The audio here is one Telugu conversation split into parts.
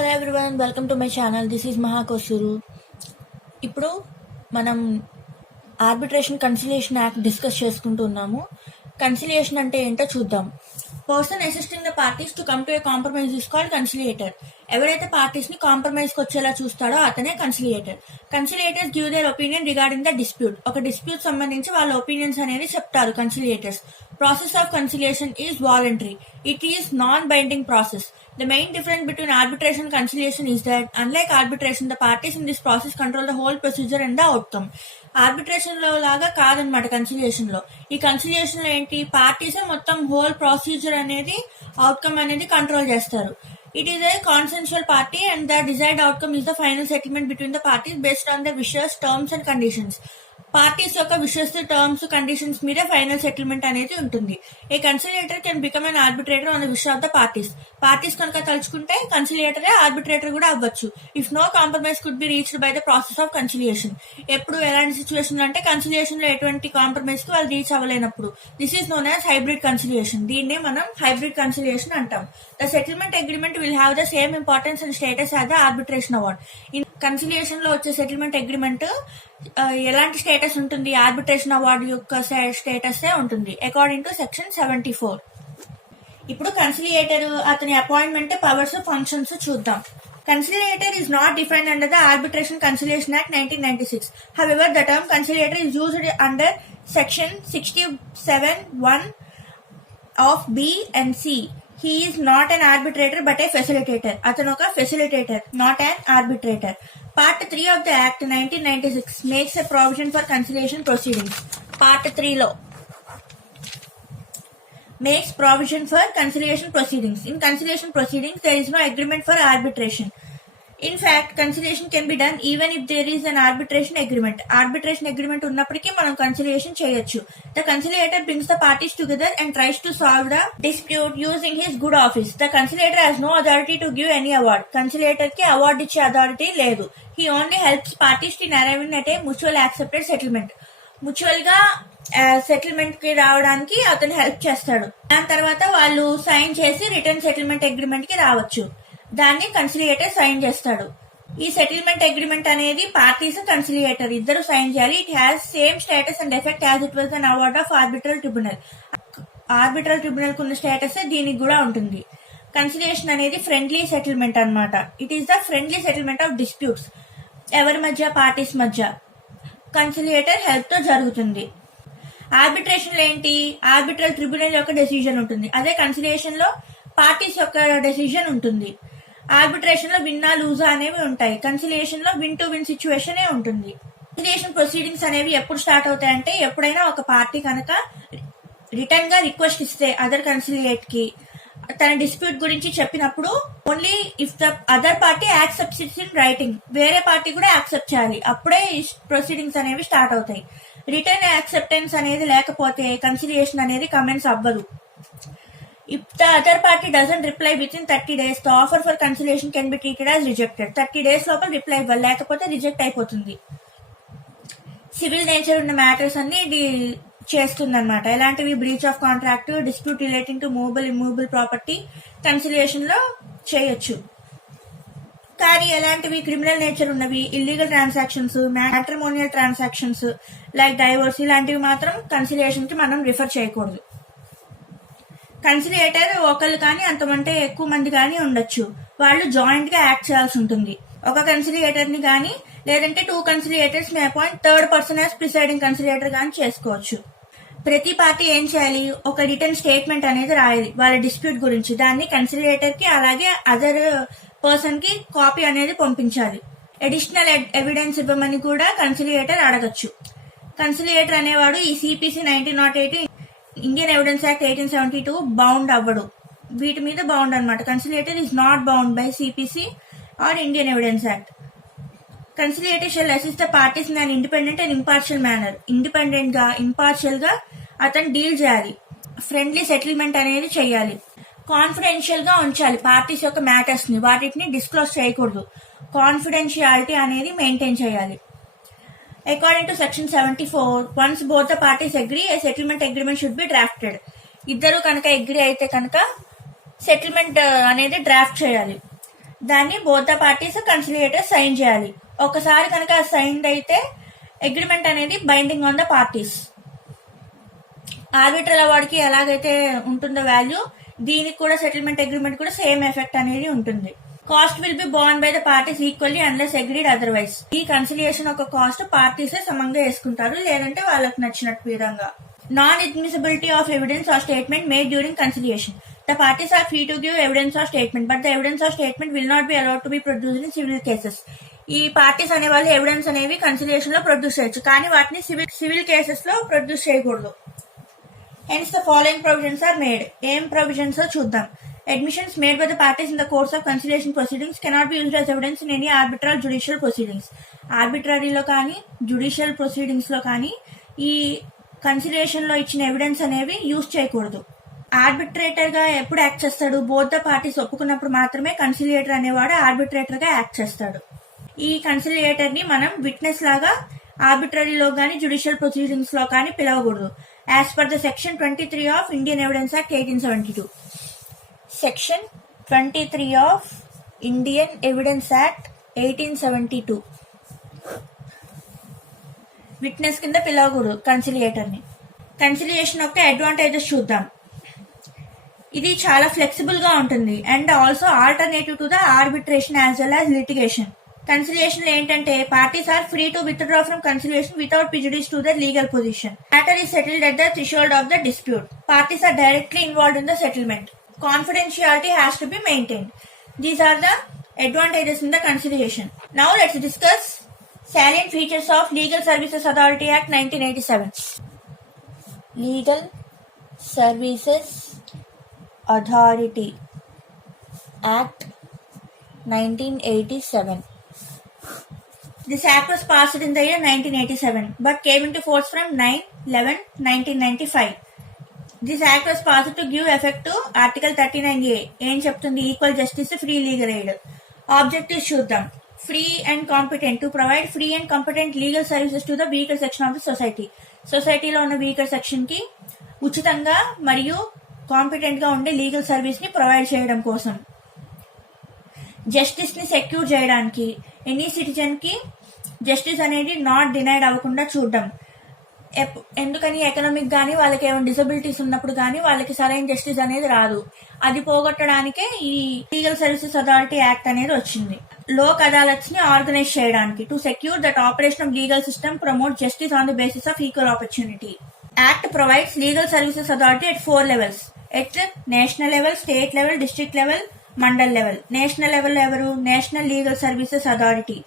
Hello everyone, welcome to my channel. This is Mahakosuru. ఇప్పుడు మనం ఆర్బిట్రేషన్ కన్సిలియేషన్ యాక్ట్ డిస్కస్ చేసుకుంటున్నాము. కన్సిలియేషన్ అంటే ఏంటో చూద్దాం. Person assisting the parties to come to a compromise is called conciliator. ఎవరైతే పార్టీస్ ని కాంప్రమైజ్ కి వచ్చేలా చూస్తాడో అతనే conciliator. Conciliators give their opinion regarding the dispute. ఒక డిస్ప్యూట్ సంబంధించి వాళ్ళ ఒపీనియన్స్ అనేది చెప్తారు conciliators. Process of conciliation is voluntary. It is non-binding process. The main difference between arbitration and conciliation is that, unlike arbitration, the parties in this process control the whole procedure and the outcome. Arbitration లో లాగా కాదనమాట కన్సిలియేషన్ లో. ఈ కన్సిలియేషన్ లో ఏంటి, పార్టీస్ మొత్తం హోల్ ప్రొసీజర్ అనేది అవుట్కమ్ అనేది కంట్రోల్ చేస్తారు. It is a consensual party and the desired outcome is the final settlement between the parties based on their wishes, terms and conditions. Parties యొక్క విషెస్, టర్మ్స్, కండిషన్స్ మీద ఫైనల్ సెటిల్మెంట్ అనేది ఉంటుంది. A conciliator can become an arbitrator on the wish of the parties. Parties కనుక తలుచుకుంటే కన్సిలియేటరే ఆర్బిట్రేటర్ కూడా అవ్వచ్చు. If no compromise could be reached by the process of conciliation. ఎప్పుడు ఎలాంటి సిచ్యువేషన్ అంటే కన్సిలియేషన్ లో ఎటువంటి కాంప్రమైజ్ కి వాళ్ళు రీచ్ అవ్వలేనప్పుడు. This is known as hybrid conciliation. దీన్నే మనం హైబ్రిడ్ కన్సిలియేషన్ అంటాం. The settlement agreement will have the same importance and status as the arbitration award. Conciliation లో వచ్చే సెటిల్మెంట్ అగ్రిమెంట్ ఎలాంటి స్టేటస్ ఉంటుంది, ఆర్బిట్రేషన్ అవార్డు యొక్క స్టేటస్ ఉంటుంది అకార్డింగ్ టు సెక్షన్ 74. ఇప్పుడు కన్సిలియేటర్ అతని అపాయింట్మెంట్, పవర్స్, ఫంక్షన్స్ చూద్దాం. Conciliator is not defined under the Arbitration Conciliation Act 1996. However, the term conciliator is used under section 67(1) of B and C. He is not an arbitrator but a facilitator. Atanu oka facilitator, not an arbitrator. Part 3 of the Act 1996 makes a provision for conciliation proceedings. Part 3 lo makes provision for conciliation proceedings. In conciliation proceedings, there is no agreement for arbitration. In fact, conciliation can be done even if there is an arbitration agreement. Arbitration agreement ఉన్నప్పటికీ మనం conciliation చేయొచ్చు. The conciliator brings the parties together and tries to solve the dispute using his good office. The conciliator has no authority to give any award. Conciliator కి award ఇచ్చే authority లేదు. He only helps parties in arriving at a mutual accepted settlement. Mutual గా సెటిల్మెంట్ కి రావడానికి అతను హెల్ప్ చేస్తాడు. దాని తర్వాత వాళ్ళు సైన్ చేసి రిటర్న్ సెటిల్మెంట్ అగ్రిమెంట్ కి రావచ్చు. దాన్ని కన్సిలియేటర్ సైన్ చేస్తాడు. ఈ సెటిల్మెంట్ అగ్రిమెంట్ అనేది పార్టీస్, కన్సిలియేటర్ ఇద్దరు సైన్ చేయాలి. It has same status and effect as it was an award of arbitral tribunal. Arbitral tribunal కు ఉన్న స్టేటస్ దీనికి కూడా ఉంటుంది. కన్సిలియేషన్ అనేది ఫ్రెండ్లీ సెటిల్మెంట్ అన్నమాట. It is the friendly settlement of disputes. ఎవరి మధ్య, పార్టీస్ మధ్య. కన్సిలియేటర్ హెల్ప్ తో జరుగుతుంది. ఆర్బిట్రేషన్ లో ఏంటి, ఆర్బిట్రల్ ట్రిబ్యునల్ యొక్క డెసిజన్ ఉంటుంది. అదే కన్సిలియేషన్ లో పార్టీస్ యొక్క డెసిజన్ ఉంటుంది. ఆర్బిట్రేషన్ లో విన్నా లూజా అనేవి ఉంటాయి. కన్సిలియేషన్ లో విన్ టు విన్ సిచ్యువేషన్ ఉంటుంది. కన్సిలియేషన్ ప్రొసీడింగ్స్ అనేవి ఎప్పుడు స్టార్ట్ అవుతాయంటే, ఎప్పుడైనా ఒక పార్టీ కనుక రిటర్న్ గా రిక్వెస్ట్ ఇస్తే అదర్ కన్సిలియేట్ కి తన డిస్ప్యూట్ గురించి చెప్పినప్పుడు, only if the other party accepts it's in writing, వేరే పార్టీ కూడా యాక్సెప్ట్ చేయాలి, అప్పుడే ప్రొసీడింగ్స్ అనేవి స్టార్ట్ అవుతాయి. రిటర్న్ యాక్సెప్టెన్స్ అనేది లేకపోతే కన్సిలియేషన్ అనేది కమెన్స్ అవ్వదు. If the other party doesn't reply within 30 days, the offer for conciliation can be treated as rejected. 30 days లోపల రిప్లై ఇవ్వాలి, లేకపోతే రిజెక్ట్ అయిపోతుంది. సివిల్ నేచర్ ఉన్న మ్యాటర్స్ అన్ని ఇది చేస్తుందన్నమాట. ఎలాంటివి, breach of contract, dispute relating to movable, immovable property conciliation లో చేయొచ్చు. కానీ ఎలాంటివి క్రిమినల్ నేచర్ ఉన్నవి, illegal transactions, matrimonial transactions like divorce, ఇలాంటివి మాత్రం కన్సిలియేషన్ కి మనం రిఫర్ చేయకూడదు. కన్సిలియేటర్ ఒకళ్ళు కానీ అంతమంటే ఎక్కువ మంది కానీ ఉండొచ్చు. వాళ్ళు జాయింట్ గా యాక్ట్ చేయాల్సి ఉంటుంది. ఒక కన్సిలియేటర్ ని కానీ లేదంటే 2 కన్సిలియేటర్స్ ని appoint third person as presiding conciliator కానీ చేసుకోవచ్చు. ప్రతి పార్టీ ఏం చేయాలి, ఒక రిటర్న్ స్టేట్మెంట్ అనేది రాయాలి వాళ్ళ డిస్ప్యూట్ గురించి. దాన్ని కన్సిలియేటర్ కి అలాగే అదర్ పర్సన్ కి కాపీ అనేది పంపించాలి. అడిషనల్ ఎవిడెన్స్ ఇవ్వమని కూడా కన్సిలియేటర్ అడగచ్చు. కన్సిలియేటర్ అనేవాడు ఈ CPC 1908, Indian evidence act 1872 bound అవ్వడు. వీటి మీద బౌండ్ అనమాట. Conciliator is not bound by CPC or Indian evidence act. Conciliator shall assist the parties in an independent and impartial manner. Independent గా, ఇంపార్షియల్ గా అతను డీల్ చేయాలి. ఫ్రెండ్లీ సెటిల్మెంట్ అనేది చేయాలి. కాన్ఫిడెన్షియల్ గా ఉంచాలి పార్టీస్ యొక్క మ్యాటర్స్ ని. వాటిని డిస్క్లోజ్ చేయకూడదు. కాన్ఫిడెన్షియాలిటీ అనేది మెయింటైన్ చేయాలి. According to section 74, once both the parties agree, a settlement agreement should be drafted. ఇద్దరు కనుక అగ్రీ అయితే కనుక సెటిల్మెంట్ అనేది డ్రాఫ్ట్ చేయాలి. దాన్ని both the parties conciliators sign చేయాలి. ఒకసారి కనుక సైన్డ్ అయితే అగ్రిమెంట్ అనేది binding on the parties. Arbitral award కి ఎలాగైతే ఉంటుందో వాల్యూ, దీనికి కూడా సెటిల్మెంట్ అగ్రిమెంట్ కూడా సేమ్ ఎఫెక్ట్ అనేది ఉంటుంది. Cost will be borne by the parties equally unless agreed otherwise. ఈ కన్సిలియేషన్ ఒక కాస్ట్ పార్టీసే సమంగా వేసుకుంటారు, లేదంటే వాళ్ళకి నచ్చినట్టు విధంగా. Non admissibility of evidence or statement made during conciliation. The parties are free to give evidence or statement, but the evidence or statement will not be allowed to be produced in civil cases. ఈ పార్టీస్ అనే వాళ్ళు ఎవిడెన్స్ అనేవి కన్సిలియేషన్ లో ప్రొడ్యూస్ చేయొచ్చు, కానీ వాటిని సివిల్ కేసెస్ లో ప్రొడ్యూస్ చేయకూడదు. Hence the following provisions are made. ఏం ప్రొవిజన్స్ చూద్దాం. Admissions made by the parties in the course of conciliation proceedings cannot be used as evidence in any arbitral judicial proceedings. ఆర్బిట్రరీలో కానీ జుడిషియల్ ప్రొసీడింగ్స్ లో కానీ ఈ కన్సిలియేషన్ లో ఇచ్చిన ఎవిడెన్స్ అనేవి యూజ్ చేయకూడదు. ఆర్బిట్రేటర్ గా ఎప్పుడు యాక్ట్ చేస్తాడు? బోత్ ద పార్టీస్ ఒప్పుకున్నప్పుడు మాత్రమే కన్సిలియేటర్ అనేవాడు ఆర్బిట్రేటర్ గా యాక్ట్ చేస్తాడు. ఈ కన్సిలియేటర్ ని మనం విట్నెస్ లాగా ఆర్బిట్రరీలో కానీ జుడిషియల్ ప్రొసీడింగ్స్ లో కానీ పిలవకూడదు. As per the section 23 of Indian evidence act 1872. Section 23 of Indian evidence act 1872 witness కింద పిలవకూడదు కన్సిలియేటర్ ని. కన్సిలియేషన్ యొక్క అడ్వాంటేజెస్ చూద్దాం. ఇది చాలా ఫ్లెక్సిబుల్ గా ఉంటుంది and also alternative to the arbitration as well as litigation. Conciliation లో ఏంటంటే parties are free to withdraw from conciliation without prejudice to the legal position. Matter is settled at the threshold of the dispute. Parties are directly involved in the settlement. Confidentiality has to be maintained. These are the advantages in the conciliation. Now let's discuss salient features of Legal Services Authority Act 1987. Legal Services Authority Act 1987. This act was passed in the year 1987 but came into force from 9/11/1995. This act was passed to give effect to Article 39A. ఏం చెప్తుంది? Equal justice, free legal aid. Objectives చూద్దాం. Free and competent to provide free and competent legal services to the weaker section of the society. సొసైటీలో ఉన్న వీకర్ సెక్షన్ కి ఉచితంగా మరియు కాంపిటెంట్ గా ఉండే లీగల్ సర్వీస్ ని ప్రొవైడ్ చేయడం కోసం. జస్టిస్ ని సెక్యూర్ చేయడానికి, ఎనీ సిటిజన్ కి జస్టిస్ అనేది నాట్ డినైడ్ అవ్వకుండా చూడడం. ఎందుకని? ఎకనామిక్ గానీ వాళ్ళకి ఏమైనా డిసబిలిటీస్ ఉన్నప్పుడు కానీ వాళ్ళకి సరైన జస్టిస్ అనేది రాదు. అది పోగొట్టడానికే ఈ లీగల్ సర్వీసెస్ అథారిటీ యాక్ట్ అనేది వచ్చింది. లోక్ అదాలత్స్ ని ఆర్గనైజ్ చేయడానికి. To secure that operation of legal system promote justice on the basis of equal opportunity. Act provides legal services authority at 4 levels. At national level, state level, district level, mandal level. National level ఎవరు? National legal services authority.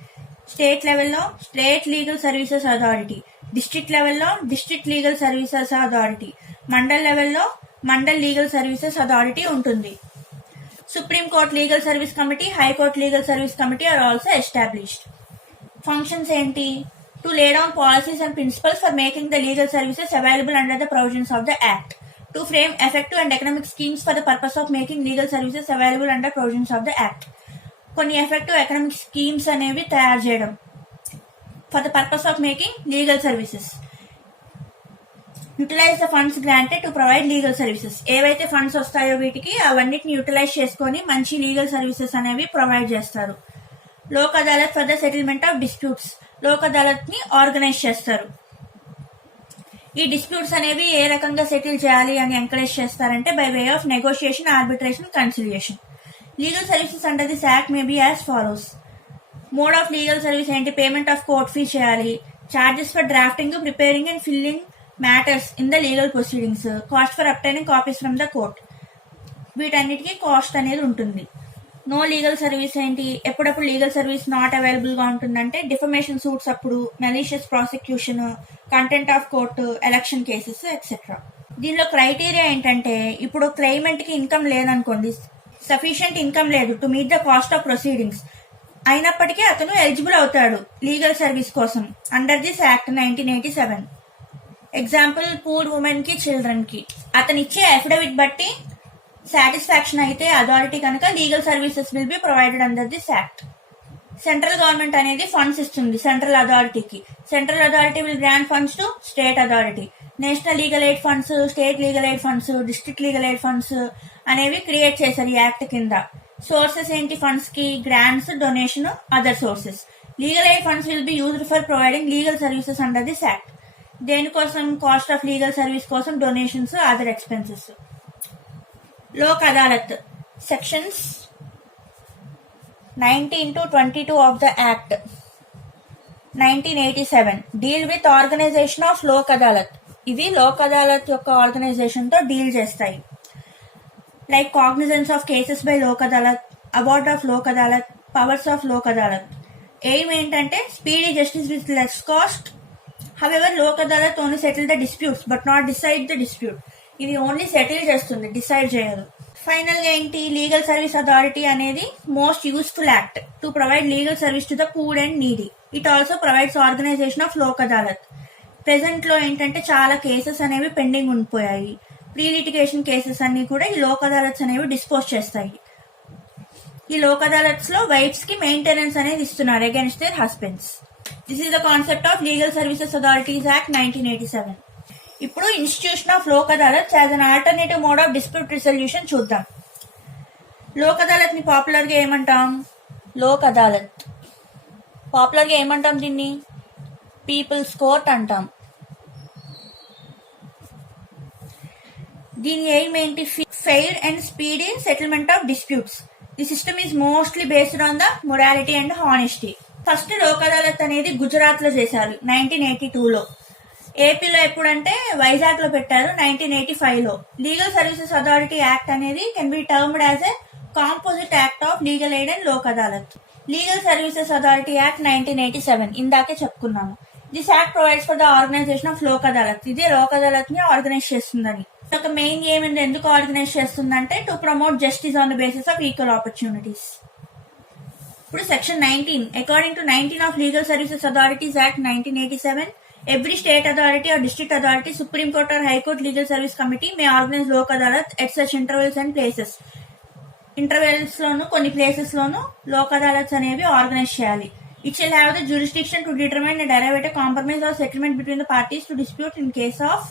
State లెవెల్లో state legal services authority. District లెవెల్లో district legal services authority. Mandal లెవెల్లో మండల్ లీగల్ సర్వీసెస్ అథారిటీ ఉంటుంది. Supreme Court legal service committee, High Court legal service committee are also established. Functions ఏంటి? To lay down policies and principles for making the legal services available under the provisions of the act. To frame effective and economic schemes for the purpose of making legal services available under provisions of the act. కొన్ని ఎఫెక్టివ్ ఎకనామిక్ స్కీమ్స్ అనేవి తయారు చేయడం for the purpose of making legal services. Utilise the funds granted to provide legal services. ఏవైతే ఫండ్స్ వస్తాయో వీటికి అవన్నిటిని యూటిలైజ్ చేసుకొని మంచి లీగల్ సర్వీసెస్ అనేవి ప్రొవైడ్ చేస్తారు. Lok Adalat for the settlement of disputes. Lok Adalat ని ఆర్గనైజ్ చేస్తారు. ఈ డిస్ప్యూట్స్ అనేవి ఏ రకంగా సెటిల్ చేయాలి అని ఎంకరేజ్ చేస్తారంటే by way of negotiation, arbitration, conciliation. Legal services under this act may be as follows. Mode of legal service ఏంటి? పేమెంట్ ఆఫ్ కోర్ట్ ఫీ చేయాలి. Charges for drafting, preparing and filling matters in the legal proceedings. Cost for obtaining copies from the court. వీటన్నిటికీ కాస్ట్ అనేది ఉంటుంది. నో లీగల్ సర్వీస్ ఏంటి? ఎప్పుడప్పుడు లీగల్ సర్వీస్ నాట్ అవైలబుల్ గా ఉంటుందంటే డిఫమేషన్ సూట్స్ అప్పుడు, malicious prosecution, contempt of court, election cases etcetera. దీనిలో క్రైటీరియా ఏంటంటే ఇప్పుడు క్లైమెంట్ కి ఇన్కమ్ లేదనుకోండి, సఫిషియంట్ ఇన్కమ్ లేదు to meet the cost of proceedings, అయినప్పటికీ అతను ఎలిజిబుల్ అవుతాడు లీగల్ సర్వీస్ కోసం under this act 1987. Example, poor women కి, చిల్డ్రన్ కి. అతను ఇచ్చే అఫిడవిట్ బట్టి సాటిస్ఫాక్షన్ అయితే అథారిటీ కనుక legal services will be provided under this act. Central government అనేది ఫండ్స్ ఇస్తుంది సెంట్రల్ అథారిటీకి. Central authority will grant funds to state authority. National legal aid funds, state legal aid funds, district legal aid funds అనేవి క్రియేట్ చేశారు ఈ యాక్ట్ కింద. సోర్సెస్ ఏంటి ఫండ్స్ కి? Grants, donation, other sources. Legal aid funds will be used for providing legal services under this act. దేనికోసం? కాస్ట్ ఆఫ్ లీగల్ సర్వీస్ కోసం, donations, other expenses. Lok Adalat sections 19 to 22 of the Act 1987 deal with organisation of Lok Adalat. ఇవి లోక్ అదాలత్ యొక్క ఆర్గనైజేషన్ తో డీల్ చేస్తాయి. Like cognisance of cases by Lok Adalat, award of Lok Adalat, powers of Lok Adalat. Aim ఏంటంటే speedy justice with less cost. However Lok Adalat only settle the disputes but not decide the dispute. ఇది ఓన్లీ సెటిల్ చేస్తుంది, డిసైడ్ చేయదు. ఫైనల్ గా ఏంటి? లీగల్ సర్వీస్ అథారిటీ అనేది most useful act to provide legal service to the poor and needy. It also provides organisation of Lok Adalat. Present లో ఏంటంటే చాలా కేసెస్ అనేవి పెండింగ్ ఉండిపోయాయి. ప్రీ లిటిగేషన్ కేసెస్ అన్ని కూడా ఈ లోక్ అదాలత్స్ అనేవి డిస్పోజ్ చేస్తాయి. ఈ లోక్ అదాలత్స్ లో వైఫ్స్ కి మెయింటెనెన్స్ అనేది ఇస్తున్నారు against there husbands. This is the concept of legal services authorities act 1987. ఇప్పుడు institution of Lok Adalat as an alternative mode of dispute resolution చూద్దాం. లోక్ అదాలత్ ని పాపులర్ గా ఏమంటాం? లోక్ అదాలత్ పాపులర్ గా ఏమంటాం? దీన్ని పీపుల్స్ కోర్ట్ అంటాం. దీని ఎయిమ్ ఏంటి? Fair and speedy settlement of disputes. The system is mostly based on the morality and honesty. First Lok Adalat అనేది గుజరాత్ లో చేశారు 1982లో. ఏపీలో ఎప్పుడంటే వైజాగ్ లో పెట్టారు 1985 లో. లీగల్ సర్వీసెస్ అథారిటీ యాక్ట్ అనేది can be termed as a composite act of legal aid and Lok Adalat. Legal services authority act 1987 ఇందాకే చెప్పుకున్నాము. This act provides for the organisation of Lok Adalat. ఇదే లోక్ అదాలత్ ని ఆర్గనైజ్ చేస్తుందని. ఒక మెయిన్ ఎయిమ్ ఎందుకు ఆర్గనైజ్ చేస్తుందంటే to promote justice on the basis of equal opportunities. ఇప్పుడు section 19 according to 19 of legal services authorities act 1987 every state authority or district authority, Supreme Court or High Court legal service committee may organize lok adalat at such intervals and places. Intervals లోను కొన్ని ప్లేసెస్ లోను లోక్ అదాలత్స్ అనేవి ఆర్గనైజ్ చేయాలి. It shall have the jurisdiction to determine and arrive at a compromise or settlement between the parties to dispute in case of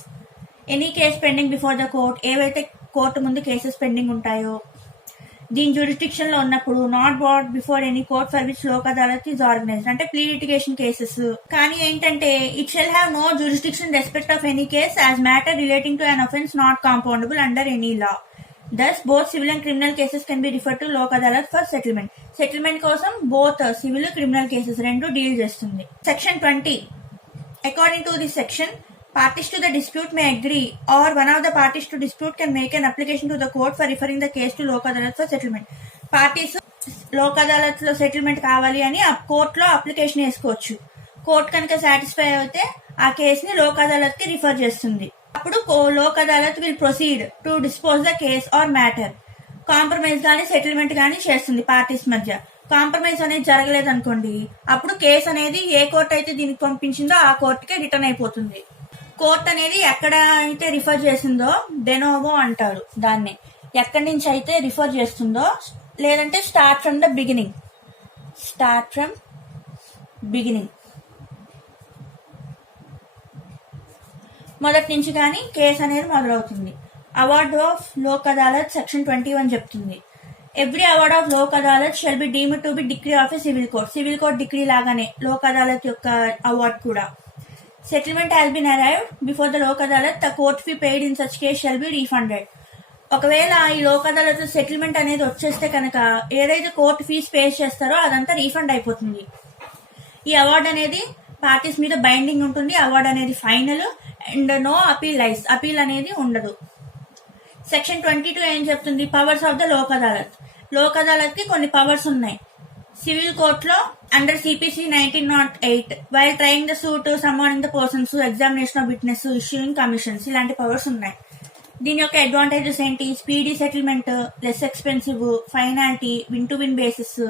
any case pending before the court. ఏవైతే కోర్టు ముందు కేసెస్ పెండింగ్ ఉంటాయో దీని జ్యూరిస్డిక్షన్ లో ఉన్నప్పుడు not brought before any court for which Lok Adalat is organised. అంటే ప్రీ లిటిగేషన్ కేసెస్. కానీ ఏంటంటే it shall have no jurisdiction respect of any case as matter relating to an offence not compoundable under any law. Thus, both civil and criminal cases can be referred to Lok Adalat for settlement. Settlement కోసం both civil criminal cases రెండు డీల్ చేస్తుంది. Section 20. According to this section, parties to the dispute may agree or one of the parties to dispute can make an application to the court for referring the case to Lok Adalat for settlement. Parties Lok Adalat లో సెటిల్మెంట్ కావాలి అని ఆ కోర్టులో అప్లికేషన్ వేసుకోవచ్చు. కోర్టు కనుక సాటిస్ఫై అయితే ఆ కేసుని లోక్ అదాలత్ కి రిఫర్ చేస్తుంది. అప్పుడు Lok Adalat will proceed to dispose the case or matter. Compromise గానీ సెటిల్మెంట్ గానీ చేస్తుంది పార్టీస్ మధ్య. కాంప్రమైజ్ అనేది జరగలేదు అనుకోండి, అప్పుడు కేసు అనేది ఏ కోర్టు అయితే దీనికి పంపించిందో ఆ కోర్టుకే రిటర్న్ అయిపోతుంది. కోర్టు అనేది ఎక్కడ అయితే రిఫర్ చేసిందో డెనోవో అంటారు దాన్ని. ఎక్కడి నుంచి అయితే రిఫర్ చేస్తుందో, లేదంటే స్టార్ట్ ఫ్రమ్ ద బిగినింగ్. మొదటి నుంచి కానీ కేసు అనేది మొదలవుతుంది. Award of Lok Adalat section 21 చెప్తుంది. Every award of Lok Adalat shall be deemed to be decree of a civil court. Civil court decree లాగానే లోక్ అదాలత్ యొక్క అవార్డ్ కూడా. Settlement has been arrived before the Lok Adalat, the court fee paid in such case shall be refunded. ఒకవేళ ఈ లోక్ అదాలత్ సెటిల్మెంట్ అనేది వచ్చేస్తే కనుక ఏదైతే కోర్టు ఫీజు పే చేస్తారో అదంతా రీఫండ్ అయిపోతుంది. ఈ అవార్డు అనేది పార్టీస్ మీద బైండింగ్ ఉంటుంది. అవార్డు అనేది final and no appeal lies. Appeal అనేది ఉండదు. సెక్షన్ 22 ఏం చెప్తుంది? Powers of the Lok Adalat. Lok Adalat కి కొన్ని పవర్స్ ఉన్నాయి. సివిల్ కోర్టులో under CPC 1908 while trying the suit, summoning the persons, examination of witness, issuing commissions, ఇలాంటి పవర్స్ ఉన్నాయి. దీని యొక్క అడ్వాంటేజెస్ ఏంటి? Speedy settlement, less expensive, finality, win to win basis,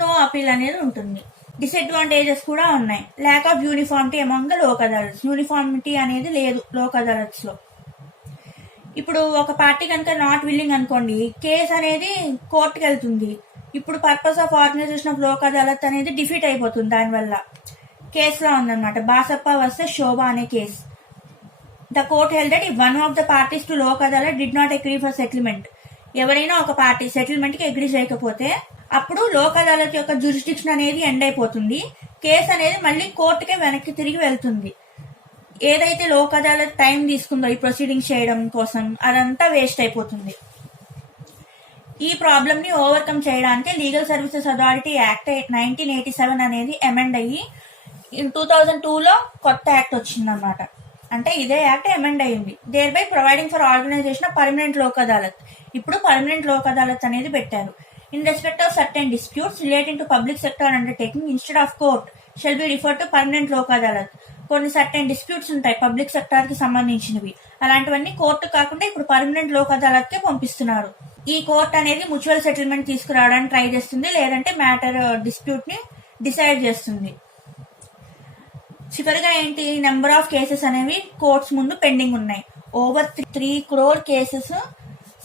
no appeal అనేది ఉంటుంది. డిసడ్వాంటేజెస్ కూడా ఉన్నాయి. Lack of uniformity among the Lok adalats. Uniformity అనేది లేదు లోక్ అదాలత్స్ లో. ఇప్పుడు ఒక పార్టీ కనుక నాట్ విల్లింగ్ అనుకోండి, కేసు అనేది కోర్టుకి వెళ్తుంది. ఇప్పుడు purpose of organisation of Lok Adalat అనేది డిఫీట్ అయిపోతుంది. దానివల్ల కేసులో ఉందన్నమాట. బాసప్ప వర్సెస్ శోభా అనే case. The court held that if one of the parties to Lok Adalat did not agree for settlement, ఎవరైనా ఒక పార్టీ సెటిల్మెంట్ కి అగ్రి చేయకపోతే అప్పుడు లోక్ అదాలత్ యొక్క జ్యూరిస్డిక్షన్ అనేది ఎండ్ అయిపోతుంది. కేసు అనేది మళ్ళీ కోర్టుకే వెనక్కి తిరిగి వెళ్తుంది. ఏదైతే లోక్ అదాలత్ టైం తీసుకుందో ఈ ప్రొసీడింగ్స్ చేయడం కోసం అదంతా వేస్ట్ అయిపోతుంది. ఈ ప్రాబ్లమ్ ని ఓవర్కమ్ చేయడానికి లీగల్ సర్వీసెస్ అథారిటీ యాక్ట్ 1987 అనేది అమెండ్ అయ్యి 2002లో కొత్త యాక్ట్ వచ్చిందన్నమాట. అంటే ఇదే యాక్ట్ అమెండ్ అయ్యింది. Thereby providing for organisation of permanent Lok Adalat. ఇప్పుడు పర్మనెంట్ లోక్ అదాలత్ అనేది పెట్టారు. In respect of certain disputes relating to public sector undertaking instead of court shall be refer to permanent Lok Adalat. కొన్ని సర్టెన్ డిస్ప్యూట్స్ ఉంటాయి పబ్లిక్ సెక్టార్ కి సంబంధించినవి, అలాంటివన్నీ కోర్టు కాకుండా ఇప్పుడు పర్మనెంట్ లోక్ అదాలత్ కే పంపిస్తున్నారు. ఈ కోర్ట్ అనేది మ్యూచువల్ సెటిల్మెంట్ తీసుకురావడానికి ట్రై చేస్తుంది, లేదంటే మ్యాటర్ డిస్ప్యూట్ ని డిసైడ్ చేస్తుంది. చివరిగా ఏంటి, నెంబర్ ఆఫ్ కేసెస్ అనేవి కోర్ట్స్ ముందు పెండింగ్ ఉన్నాయి. Over 3 crore cases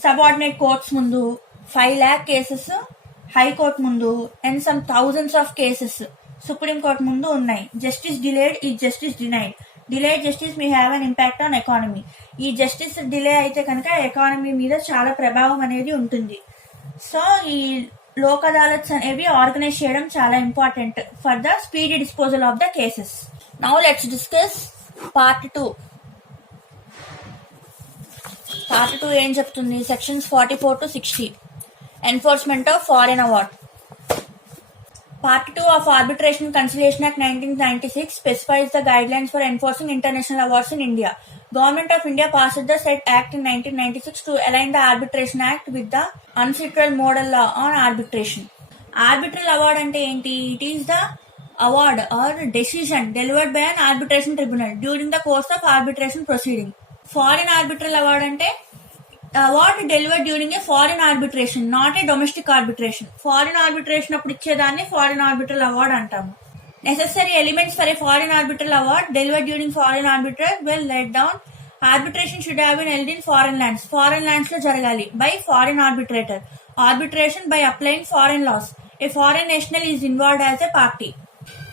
subordinate courts ముందు, 5 lakh కేసెస్ హైకోర్టు ముందు, and some thousands of cases supreme court ముందు ఉన్నాయి. జస్టిస్ డిలేడ్ ఈ justice denied. Delayed justice may have an impact on economy. ఈ జస్టిస్ డిలే అయితే కనుక ఎకానమీ మీద చాలా ప్రభావం అనేది ఉంటుంది. సో ఈ లోక్ అదాలత్స్ అనేవి ఆర్గనైజ్ చేయడం చాలా important for the speedy disposal of the cases. Now let's discuss part 2. Part 2 ఏం చెప్తుంది? Sections 44 to 60 enforcement of foreign award. Part 2 of Arbitration and Conciliation Act 1996 specifies the guidelines for enforcing international awards in India. Government of India passed the said act in 1996 to align the Arbitration Act with the UNCITRAL model law on arbitration. Arbitral award ante enti? It is the award or decision delivered by an arbitration tribunal during the course of arbitration proceeding. Foreign arbitral award ante award delivered during a foreign arbitration, not a domestic arbitration. Foreign arbitration అప్పుడు ఇచ్చేదాన్ని ఫారిన్ ఆర్బిట్రల్ అవార్డ్ అంటాము. Necessary elements for a foreign arbitral award delivered during foreign arbitral well let down. Arbitration should have been held in foreign lands. Foreign lands లో జరగాలి. By foreign arbitrator. Arbitration by applying foreign laws. A foreign national is involved as a party.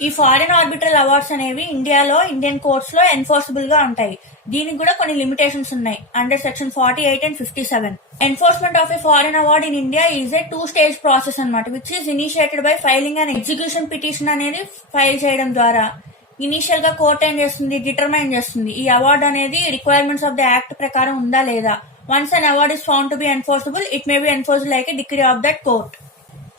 ఈ ఫారిన్ ఆర్బిట్రల్ అవార్డ్స్ అనేవి ఇండియాలో ఇండియన్ కోర్ట్స్ లో ఎన్ఫోర్సబుల్ గా ఉంటాయి. దీనికి కూడా కొన్ని లిమిటేషన్స్ ఉన్నాయి under section 48 and 57. Enforcement of a foreign award in India is a 2-stage process అన్నమాట, which is initiated by filing and execution petition అనేది ఫైల్ చేయడం ద్వారా. ఇనిషియల్ గా కోర్ట్ ఏం చేస్తుంది, డిటర్మైన్ చేస్తుంది ఈ అవార్డ్ అనేది రిక్వైర్మెంట్స్ ఆఫ్ ద యాక్ట్ ప్రకారం ఉందా లేదా. Once an award is found to be enforceable, it may be enforced like a decree of that court.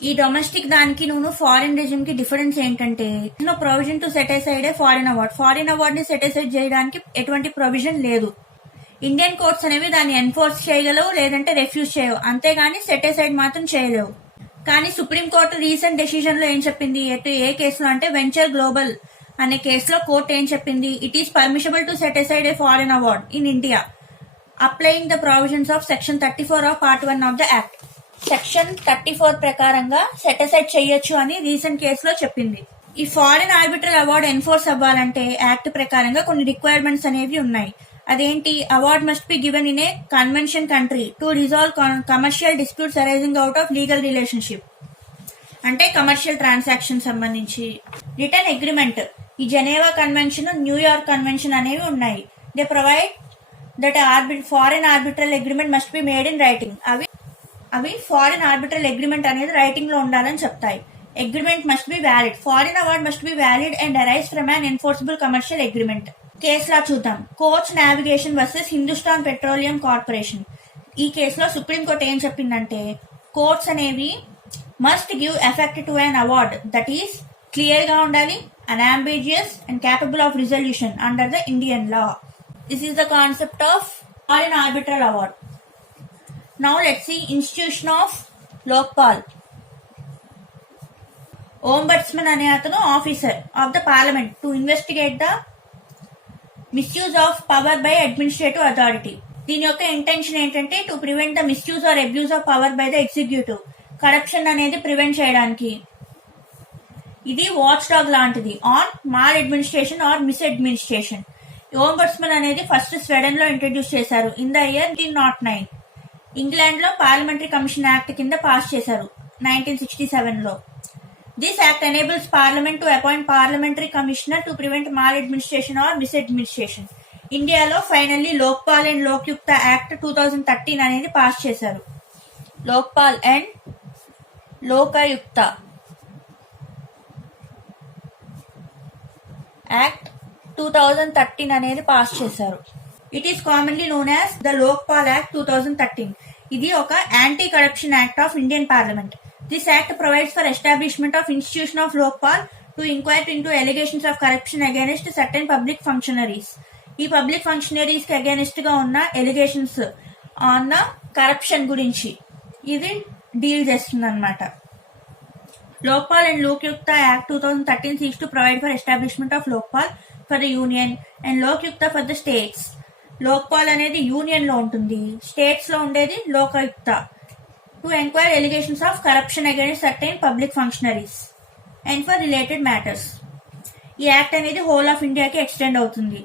ఈ డొమెస్టిక్ దానికి ఫారిన్ రెజిమ్ కి డిఫరెన్స్ ఏంటంటే, no provision to set aside a foreign award. Foreign award ని సెట్ అసైడ్ చేయడానికి ఎటువంటి ప్రొవిజన్ లేదు. ఇండియన్ కోర్ట్స్ అనేవి దాన్ని ఎన్ఫోర్స్ చేయగలవు, లేదంటే రెఫ్యూజ్ చేయవు, అంతేగాని సెట్ అసైడ్ మాత్రం చేయలేవు. కానీ సుప్రీంకోర్టు రీసెంట్ డెసిషన్ లో ఏం చెప్పింది, ఏ కేసులో అంటే వెంచర్ గ్లోబల్ అనే కేసులో కోర్టు ఏం చెప్పింది, it is permissible to set aside a foreign award in India applying the provisions of section 34 of part 1 of the act. Section 34 ప్రకారంగా సెట్ అసైడ్ చేయొచ్చు అని రీసెంట్ కేసులో చెప్పింది. ఈ ఫారిన్ ఆర్బిట్రల్ అవార్డ్ ఎన్ఫోర్స్ అవ్వాలంటే యాక్ట్ ప్రకారంగా కొన్ని రిక్వైర్మెంట్స్ అనేవి ఉన్నాయి. అదేంటి, award must be given in a convention country to resolve commercial disputes arising out of legal relationship. అంటే కమర్షియల్ ట్రాన్సాక్షన్ సంబంధించి. రిటర్న్ అగ్రిమెంట్, ఈ జెనీవా కన్వెన్షన్, న్యూయార్క్ కన్వెన్షన్ అనేవి ఉన్నాయి. They provide that foreign arbitral agreement must be made in writing. అవి ఫారిన్ ఆర్బిట్రల్ అగ్రిమెంట్ అనేది రైటింగ్ లో ఉండాలని చెప్తాయి. Agreement must be valid. Foreign award must be valid and arise from an enforceable commercial agreement. కేసులా చూద్దాం. Koch navigation versus Hindustan petroleum corporation. ఈ కేసులో సుప్రీంకోర్టు ఏం చెప్పిందంటే, కోర్ట్స్ అనేవి must give effect to an award that is clear గా ఉండాలి, unambiguous and capable of resolution under the Indian law. This is the concept of foreign arbitral award. Now let's see institution of Lokpal. Ombudsman అనే అతను officer of the parliament to investigate the misuse of power by administrative authority. దీని యొక్క ఇంటెన్షన్ ఏంటంటే, to prevent the misuse or abuse of power by the executive. Corruption అనేది ప్రివెంట్ చేయడానికి. ఇది వాచ్ డాగ్ లాంటిది on maladministration or misadministration. Ombudsman అనేది ఫస్ట్ స్వీడన్ లో ఇంట్రడ్యూస్ చేశారు ఇన్ ద ఇయర్ 1909. ఇంగ్లాండ్ లో పార్లమెంటరీ కమిషన్ యాక్ట్ కింద పాస్ చేశారు 1967 లో. This act enables parliament to appoint parliamentary commissioner to prevent maladministration or miss administration. ఇండియాలో ఫైనల్లీ లోక్పాల్ అండ్ లోక్యుక్త యాక్ట్ 2013 అనేది పాస్ చేశారు. లోక్పాల్ అండ్ లోకాయుక్త యాక్ట్ 2013 అనేది పాస్ చేశారు. It is commonly known as the Lokpal act 2013. ఇది ఒక anti corruption act of Indian parliament. This act provides for establishment of institution of Lokpal to enquire into allegations of corruption against certain public functionaries. ఈ పబ్లిక్ ఫంక్షనరీస్ కి అగైనెస్ట్ గా ఉన్న ఎలిగేషన్స్ ఆన్ కరప్షన్ గురించి ఇది డీల్ చేస్తుంది అనమాట. Lokpal and Lokyukta Act 2013 seeks to provide for establishment of Lokpal for the Union and Lokyukta for the states. Lokpal అనేది యూనియన్ లో ఉంటుంది, స్టేట్స్ లో ఉండేది Lokayukta. To enquire allegations of corruption against certain public functionaries and for related matters. ఈ యాక్ట్ అనేది హోల్ ఆఫ్ ఇండియాకి ఎక్స్టెండ్ అవుతుంది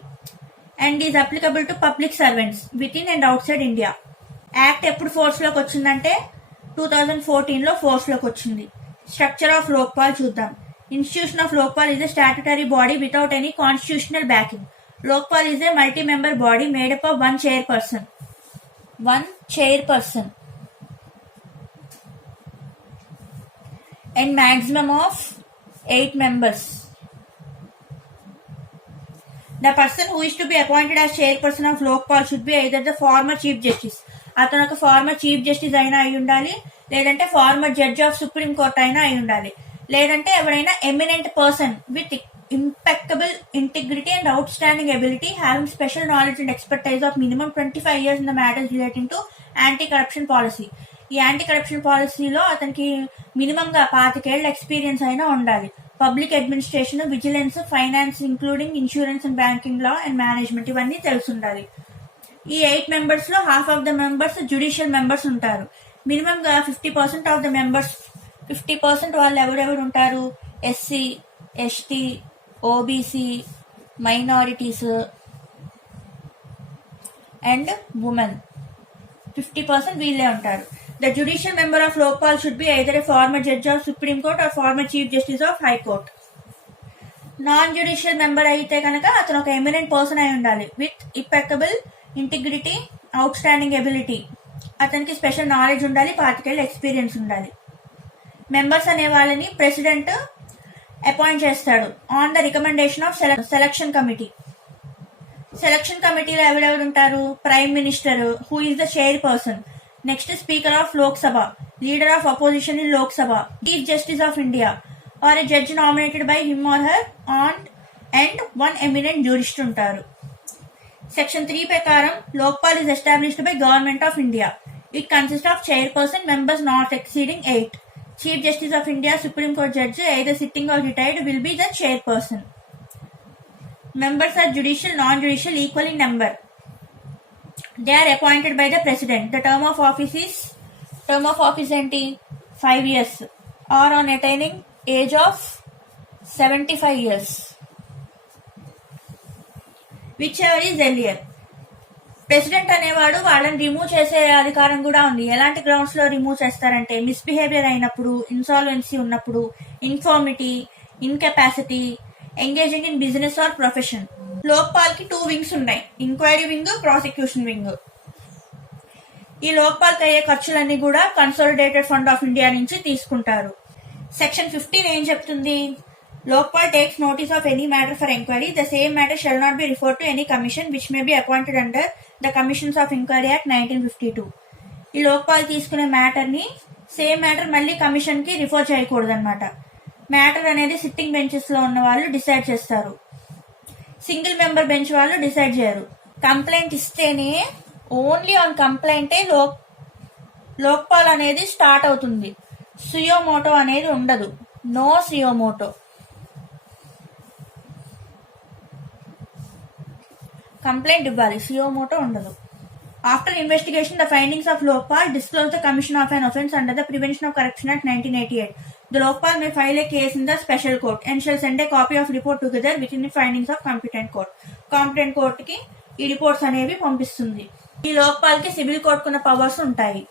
and is applicable to public servants with in and out side India. Act ఎప్పుడు ఫోర్స్ లోకి వచ్చిందంటే 2014 లో ఫోర్స్ లోకి వచ్చింది. స్ట్రక్చర్ ఆఫ్ లోక్పాల్ చూద్దాం. Institution of Lokpal is a statutory body without any constitutional backing. Lokpal is a multi-member body made up of one chairperson and maximum of 8 members. The person who is to be appointed as chairperson of Lokpal should be either the former chief justice, అతను ఒక ఫార్మర్ చీఫ్ జస్టిస్ అయినా అయి ఉండాలి, లేదంటే former judge of supreme court అయినా అయి ఉండాలి, లేదంటే ఎవరైనా eminent person with impeccable integrity and outstanding ability, having special knowledge and expertise of minimum 25 years in the matters relating to anti-corruption policy. ఈ యాంటీ కరప్షన్ పాలసీలో అతనికి మినిమం గా 25 ఏళ్ల ఎక్స్పీరియన్స్ అయినా ఉండాలి. Public administration, vigilance, finance including insurance and banking law and management ఇవన్నీ తెలిసి ఉండాలి. ఈ 8 మెంబర్స్ లో half of the members judicial members ఉంటారు. మినిమం గా 50% ఆఫ్ ద మెంబర్స్, 50% వాళ్ళు ఎవరెవరు ఉంటారు? SC, ST, OBC, minorities and women, 50% వీళ్ళే ఉంటారు. The judicial member of Lokpal should be either a former judge of supreme court or former chief justice of high court. Non judicial member అయితే కనుక అతను ఒక ఎమినెంట్ పర్సన్ అయి ఉండాలి with impeccable integrity, outstanding ability. అతనికి స్పెషల్ నాలెడ్జ్ ఉండాలి, 25 ఏళ్ల ఎక్స్పీరియన్స్ ఉండాలి. మెంబర్స్ అనే వాళ్ళని ప్రెసిడెంట్ అపాయింట్ చేస్తాడు on the recommendation of selection committee. Selection కమిటీలో ఎవరెవరు ఉంటారు? Prime minister who is the chairperson, next speaker of Lok Sabha, leader of opposition in Lok Sabha, chief justice of India are a judge nominated by him or her on and one eminent jurist ఉంటారు. సెక్షన్ 3 ప్రకారం Lokpal is established by Government of India. It consists of chairperson, members not exceeding 8. Chief Justice of India, Supreme Court judge, either sitting or retired, will be the chairperson. Members are judicial, non-judicial, equal in number. They are appointed by the president. The term of office ఏంటి? 5 years or on attaining age of 75 years. Whichever is earlier. President అనేవాడు వాళ్ళని రిమూవ్ చేసే అధికారం కూడా ఉంది. ఎలాంటి గ్రౌండ్స్ లో రిమూవ్ చేస్తారంటే మిస్బిహేవియర్ అయినప్పుడు, ఇన్సాల్వెన్సీ ఉన్నప్పుడు, infirmity, incapacity, engaging in business are profession. Lokpal కి 2 వింగ్స్ ఉన్నాయి, ఇంక్వైరీ వింగ్, ప్రాసిక్యూషన్ వింగ్. ఈ లోక్పాల్ కి అయ్యే ఖర్చులన్నీ కూడా కన్సాలిడేటెడ్ ఫండ్ ఆఫ్ ఇండియా నుంచి తీసుకుంటారు. సెక్షన్ 15 ఏం చెప్తుంది? Lokpal takes notice of any matter for inquiry. The same matter shall not be referred to any commission which may be appointed under the Commissions of Inquiry Act 1952. ఈ లోక్పాల్ తీసుకునే మ్యాటర్ ని సేమ్ మ్యాటర్ మళ్ళీ కమిషన్ కి రిఫర్ చేయకూడదు అనమాట. మ్యాటర్ అనేది సిట్టింగ్ బెంచెస్ లో ఉన్న వాళ్ళు డిసైడ్ చేస్తారు, సింగిల్ మెంబర్ బెంచ్ వాళ్ళు డిసైడ్ చేయరు. కంప్లైంట్ ఇస్తేనే, ఓన్లీ ఆన్ కంప్లైంటే లోక్పాల్ అనేది స్టార్ట్ అవుతుంది. సుయోమోటో అనేది ఉండదు, నో సుయోమోటో. కంప్లైంట్ ఇవ్వాలి, సుయోమోటో ఉండదు. After investigation the findings of Lokpal disclose the commission of an offence under the Prevention of Corruption Act 1988. The Lokpal may file a case in the special court and shall send a copy of report together within the findings of competent court. Competent court కి ఈ రిపోర్ట్స్ అనేవి పంపిస్తుంది. ఈ లోక్పాల్ కి సివిల్ కోర్ట్ కున్న పవర్స్ ఉంటాయి.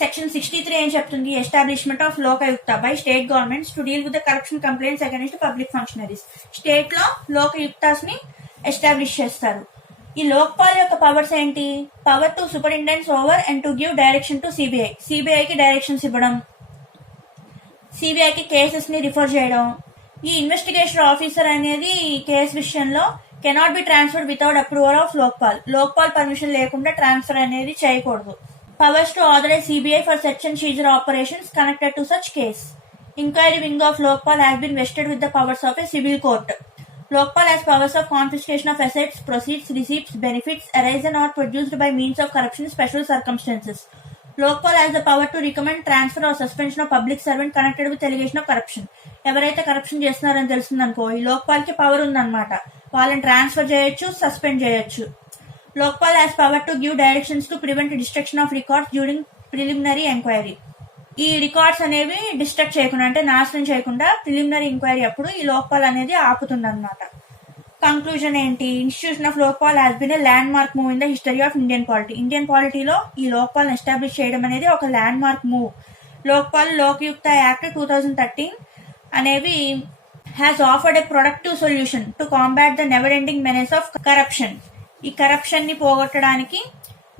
సెక్షన్ 63 ఏం చెప్తుంది? Establishment of Lokayukta by state governments to deal with the corruption complaints against public functionaries. State లో లోకాయుక్తాస్ ని ఎస్టాబ్లిష్ చేస్తారు. ఈ లోక్పాల్ యొక్క పవర్స్ ఏంటి? Power to superintendence over and to give direction to CBI. సిబిఐకి డైరెక్షన్స్ ఇవ్వడం, సిబిఐకి కేసెస్ ని రిఫర్ చేయడం. ఈ ఇన్వెస్టిగేషన్ ఆఫీసర్ అనేది ఈ కేసు విషయంలో cannot be transferred without approval of Lokpal. Lokpal permission లేకుండా ట్రాన్స్ఫర్ అనేది చేయకూడదు. Powers to authorise CBI for search and seizure operations connected to such case. Inquiry wing of Lokpal has been vested with the powers of a civil court. Lokpal has powers of confiscation of assets, proceeds, receipts, benefits arisen or produced by means of corruption in special circumstances. Lokpal has the power to recommend transfer or suspension of public servant connected with allegation of corruption. ఎవరైతే కరప్షన్ చేస్తున్నారని తెలిసిందనుకో, ఈ లోక్పాల్ కి పవర్ ఉందన్నమాట. వాళ్ళని ట్రాన్స్ఫర్ చేయొచ్చు, సస్పెండ్ చేయొచ్చు. Lokpal has power to give directions to prevent destruction of records during preliminary inquiry. ఈ రికార్డ్స్ అనేవి డిస్ట్రక్ట్ చేయకుండా, అంటే నాశనం చేయకుండా ప్రిలిమినరీ ఎంక్వైరీ అప్పుడు ఈ లోక్పాల్ అనేది ఆపుతుంది అనమాట. కంక్లూజన్ ఏంటి? Institution of Lokpal has been a landmark move in the history of Indian polity. Indian పాలిటీలో ఈ లోక్పాల్ ఎస్టాబ్లిష్ చేయడం అనేది ఒక landmark move. Lokpal Lokayukta act 2013 అనేవి has offered a productive solution to combat the never ending menace of corruption. ఈ కరప్షన్ ని పోగొట్టడానికి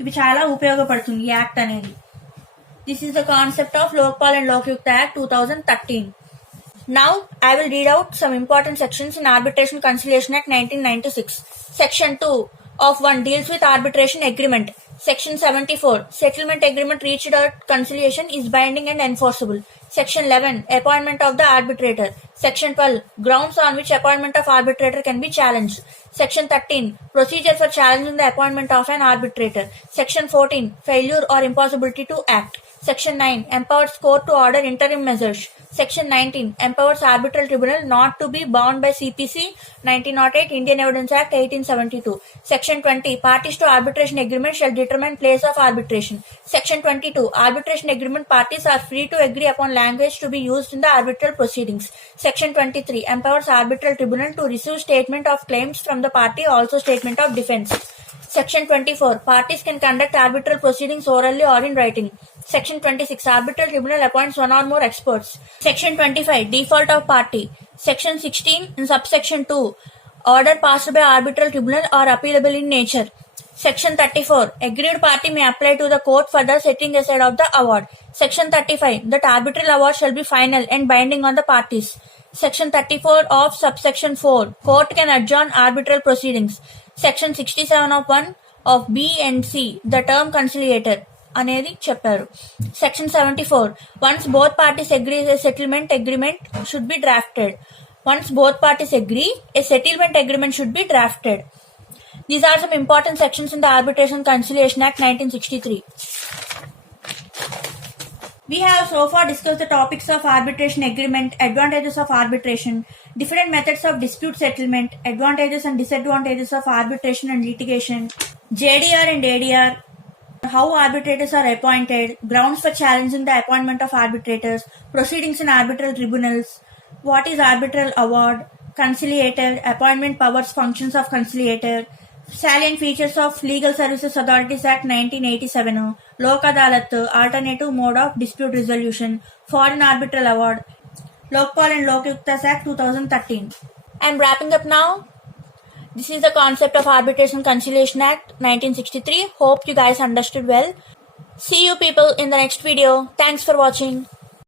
ఇవి చాలా ఉపయోగపడుతుంది ఈ యాక్ట్ అనేది. This is the concept of Lokpal and Lokayukta Act 2013. Now, I will read out some important sections in Arbitration Conciliation Act 1996. Section 2 of 1 deals with arbitration agreement. Section 74, settlement agreement reached at conciliation is binding and enforceable. Section 11, appointment of the arbitrator. Section 12, grounds on which appointment of arbitrator can be challenged. Section 13, procedure for challenging the appointment of an arbitrator. Section 14, failure or impossibility to act. Section 9, empowers court to order interim measures. Section 19, empowers arbitral tribunal not to be bound by CPC 1908, Indian Evidence Act 1872. Section 20, parties to arbitration agreement shall determine place of arbitration. Section 22, arbitration agreement parties are free to agree upon language to be used in the arbitral proceedings. Section 23, empowers arbitral tribunal to receive statement of claims from the party, also statement of defense. Section 24, parties can conduct arbitral proceedings orally or in writing. Section 26, arbitral tribunal appoints one or more experts. Section 25, default of party. Section 16, in subsection 2, order passed by arbitral tribunal are appealable in nature. Section 34, aggrieved party may apply to the court for the setting aside of the award. Section 35, that arbitral award shall be final and binding on the parties. Section 34 of subsection 4, court can adjourn arbitral proceedings. Section 67 of 1 of B and C, the term conciliator అనేది చెప్పారు. Section 74, once both parties agree a settlement agreement should be drafted. Once both parties agree a settlement agreement should be drafted. These are some important sections in the arbitration conciliation act 1963. We have so far discussed the topics of arbitration agreement, advantages of arbitration, different methods of dispute settlement, advantages and disadvantages of arbitration and litigation, JDR and ADR, how arbitrators are appointed, grounds for challenging the appointment of arbitrators, proceedings in arbitral tribunals, what is arbitral award, conciliator, appointment powers, functions of conciliator, salient features of Legal Services Authorities Act 1987, Lok Adalat, alternative mode of dispute resolution, foreign arbitral award, Lokpal and Lokayukta Act 2013. I am wrapping up now. This is the concept of Arbitration Conciliation Act 1963. Hope you guys understood well. See you people in the next video. Thanks for watching.